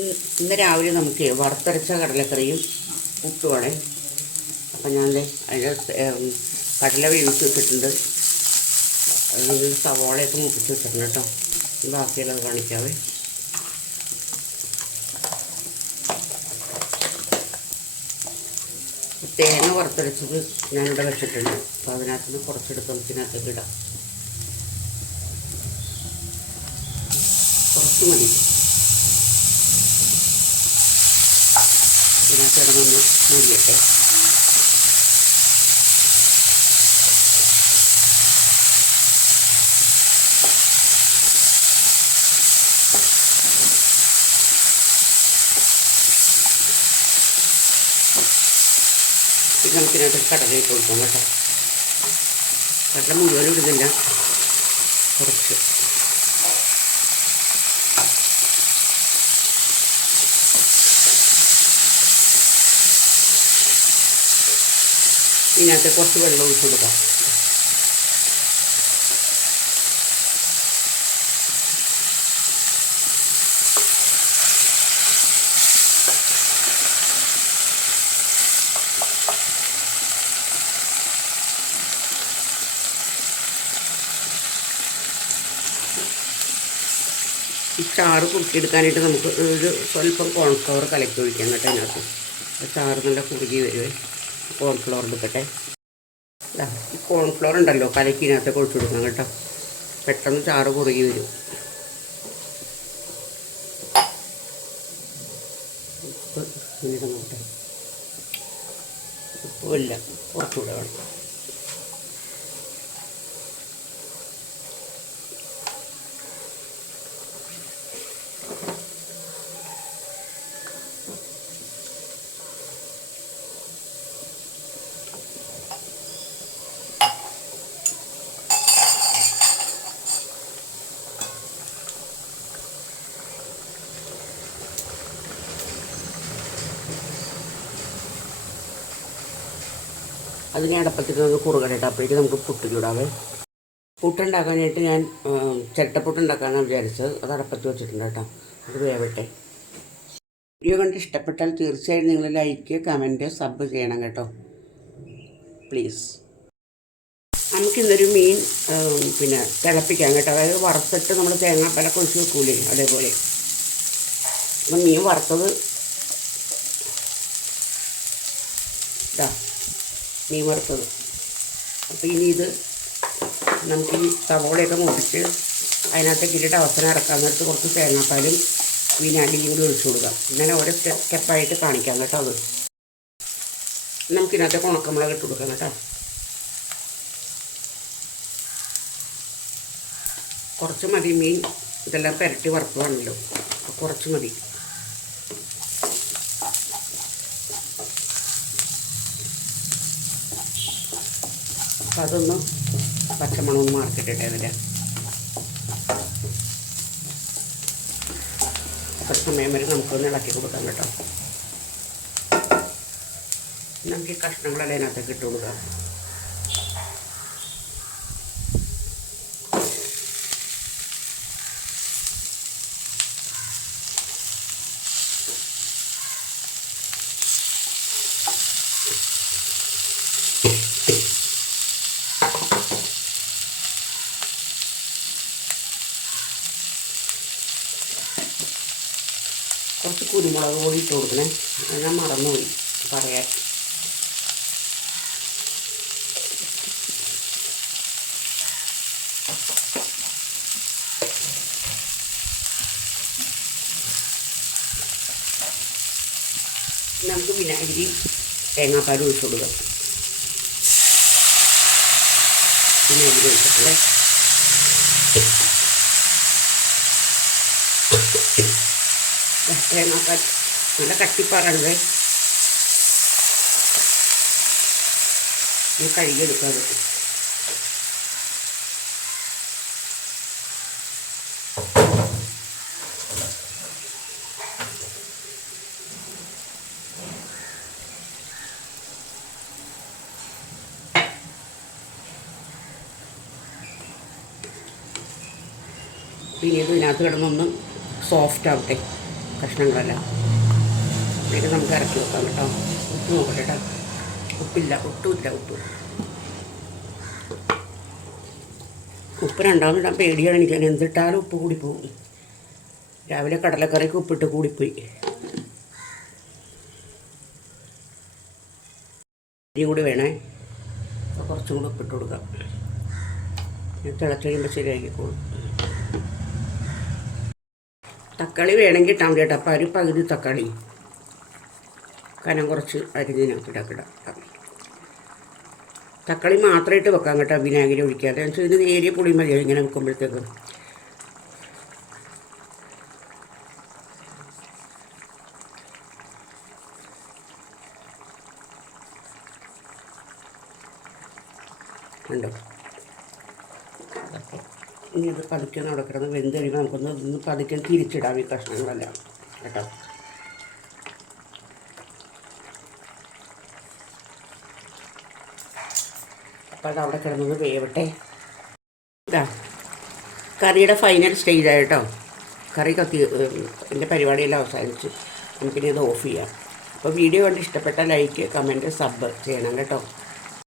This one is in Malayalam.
ഇന്ന് രാവിലെ നമുക്ക് വറുത്തരച്ച കടലക്കറിയും പുട്ടുമാണ്. അപ്പം ഞാൻ അതിന് കടല വേവിച്ച് വെച്ചിട്ടുണ്ട്. അതിന് സവാളയൊക്കെ മുപ്പിച്ച് വെച്ചിട്ടുണ്ട് കേട്ടോ. ബാക്കിയുള്ളത് കാണിക്കാവേ. തേങ്ങ വറുത്തരച്ചത് ഞാനിവിടെ വെച്ചിട്ടുണ്ട്. അപ്പോൾ അതിനകത്ത് നിന്ന് കുറച്ചെടുത്ത് നമുക്കിനകത്തേക്ക് ഇടാം. കുറച്ച് മതി. ഇതിനകത്ത് ഇടന്നൊന്ന് മൂടിയട്ടെ. ഇത് നമുക്കിനകത്ത് കടലയിട്ട് കൊടുക്കാം കേട്ടോ. കടല മുഴുവനും ഇടുന്നില്ല, കുറച്ച്. ഇതിനകത്ത് കുറച്ച് വെള്ളം ഒഴിച്ച് കൊടുക്കാം. ഈ ചാറ് കുറുക്കിയെടുക്കാനായിട്ട് നമുക്ക് ഒരു സ്വല്പം കോൺഫ്ലവർ കലക്കി ഒഴിക്കാം കേട്ടോ. അതിനകത്ത് ചാറ് നല്ല കുറുകി വരുവേ. കോൺഫ്ലവർ എടുക്കട്ടെ. ഈ കോൺഫ്ലവർ ഉണ്ടല്ലോ, കലക്കിനകത്തൊക്കെ ഒഴിച്ചു കൊടുക്കാം കേട്ടോ. പെട്ടെന്ന് ചാറ് കുറുകി വരും. ഉപ്പ് ഇങ്ങനെ നോക്കട്ടെ. ഉപ്പില്ല, കുറച്ചുകൂടെ വേണം. അതിനെ അടപ്പത്തിൽ നിന്ന് കുറുകടയിട്ട് അപ്പോഴേക്ക് നമുക്ക് പുട്ട് ചൂടാവേ. പുട്ടുണ്ടാക്കാനായിട്ട് ഞാൻ ചിരട്ടപ്പുട്ട് ഉണ്ടാക്കാനാണ് വിചാരിച്ചത്. അത് അടപ്പത്ത് വെച്ചിട്ടുണ്ട് കേട്ടോ. അത് വേവട്ടെ. വീഡിയോ കണ്ട് ഇഷ്ടപ്പെട്ടാൽ തീർച്ചയായും നിങ്ങൾ ലൈക്ക്, കമൻറ്റ്, സബ് ചെയ്യണം കേട്ടോ, പ്ലീസ്. നമുക്കിന്നൊരു മീൻ തിളപ്പിക്കാം കേട്ടോ. അതായത് വറുത്തിട്ട് നമ്മൾ തേങ്ങാപ്പാലൊക്കെ ഒഴിച്ച് വെക്കൂലേ, അതേപോലെ. അപ്പം മീൻ വറുത്തത് ഇതാ, മീൻ വറുത്തത്. അപ്പോൾ ഇനി ഇത് നമുക്ക് ഈ സവോളയൊക്കെ മുറിച്ച് അതിനകത്തേക്ക് ഇട്ടിട്ട് അവസാനം ഇറക്കാൻ നേരത്ത് കുറച്ച് തേങ്ങാപ്പാലും വിനാഗിരിയും കൂടി ഒഴിച്ചു കൊടുക്കാം. ഇങ്ങനെ ഓരോ സ്റ്റെപ്പായിട്ട് കാണിക്കാം കേട്ടോ. അത് നമുക്കിനകത്തേക്ക് ഉണക്കമുളക് ഇട്ട് കൊടുക്കാം കേട്ടോ. കുറച്ച് മതി. മീൻ ഇതെല്ലാം പുരട്ടി വറുത്തതാണല്ലോ, അപ്പോൾ കുറച്ച് മതി. അപ്പോൾ അതൊന്ന് പച്ചമണമൊന്ന് മാർക്കിട്ടിട്ടെ അതിൽ. അപ്പോൾ സമയം വരെ നമുക്കൊന്ന് ഇളക്കി കൊടുക്കാം കേട്ടോ. നമുക്ക് ഈ കഷ്ണങ്ങളെല്ലാം അതിനകത്തേക്ക് ഇട്ട് കൊടുക്കാം. കുറച്ച് കുരുമുളക് പൊടി ഇട്ട് കൊടുക്കണേ. ഞാൻ മറന്നുപോയി പറയാൻ. നമുക്ക് വിനാഗിരി തേങ്ങാപ്പാൽ ഒഴിച്ചു കൊടുക്കാം. വിനാഗിരി ഒഴിച്ചിട്ടുണ്ടേ. തേങ്ങാപ്പാൽ നല്ല കട്ടിപ്പാറാണത്. ഇത് കഴുകിയെടുക്കാം. പിന്നെ ഇതിനകത്ത് കിടന്നൊന്ന് സോഫ്റ്റ് ആവട്ടെ. കഷ്ണങ്ങളെല്ലാം. ഇതിലേക്ക് നമുക്ക് ഇറക്കി വെക്കാം കേട്ടോ. ഉപ്പ് നോക്കട്ടെ കേട്ടോ. ഉപ്പില്ല, ഒട്ടുമില്ല ഉപ്പ്. ഉപ്പ് രണ്ടാമതിടാൻ പേടിയാണ് എനിക്ക്. എന്തിട്ടാലും ഉപ്പ് കൂടിപ്പോവും. രാവിലെ കടലക്കറിക്ക് ഉപ്പിട്ട് കൂടിപ്പോയി. ഇനിയും കൂടി വേണേ. അപ്പോൾ കുറച്ചും കൂടി ഉപ്പിട്ട് കൊടുക്കാം. തിളച്ച് കഴിയുമ്പോൾ ശരിയാക്കിക്കോളും. തക്കാളി വേണമെങ്കിൽ ഇട്ടാൽ മതി കേട്ടോ. അപ്പോൾ ഒരു പകുതി തക്കാളി കനം കുറച്ച് അരിഞ്ഞിനകത്തിടാം. തക്കാളി മാത്രമായിട്ട് വെക്കാം കേട്ടോ, വിനാഗിരി ഒഴിക്കാതെ. എന്ന് വെച്ചാൽ ഇത് നേരിയ പുളി മതിയോ ഇങ്ങനെ വെക്കുമ്പോഴത്തേക്ക്. ഉണ്ടോ? ഇനി ഇത് പതുക്കെ നടക്കുന്നത് വെന്ത് കഴിയുമ്പോൾ നമുക്കൊന്ന് പതുക്കെ തിരിച്ചിടാം ഈ കഷ്ണങ്ങളെല്ലാം കേട്ടോ. അപ്പോൾ അതവിടെ കിടന്നത് വേവട്ടെ. ഇതാ കറിയുടെ ഫൈനൽ സ്റ്റേജായി കേട്ടോ. കറി എൻ്റെ പരിപാടിയെല്ലാം അവസാനിച്ചു. നമുക്കിനി അത് ഓഫ് ചെയ്യാം. അപ്പോൾ വീഡിയോ കണ്ട് ഇഷ്ടപ്പെട്ട ലൈക്ക്, കമൻറ്റ്, സബ് ചെയ്യണം കേട്ടോ.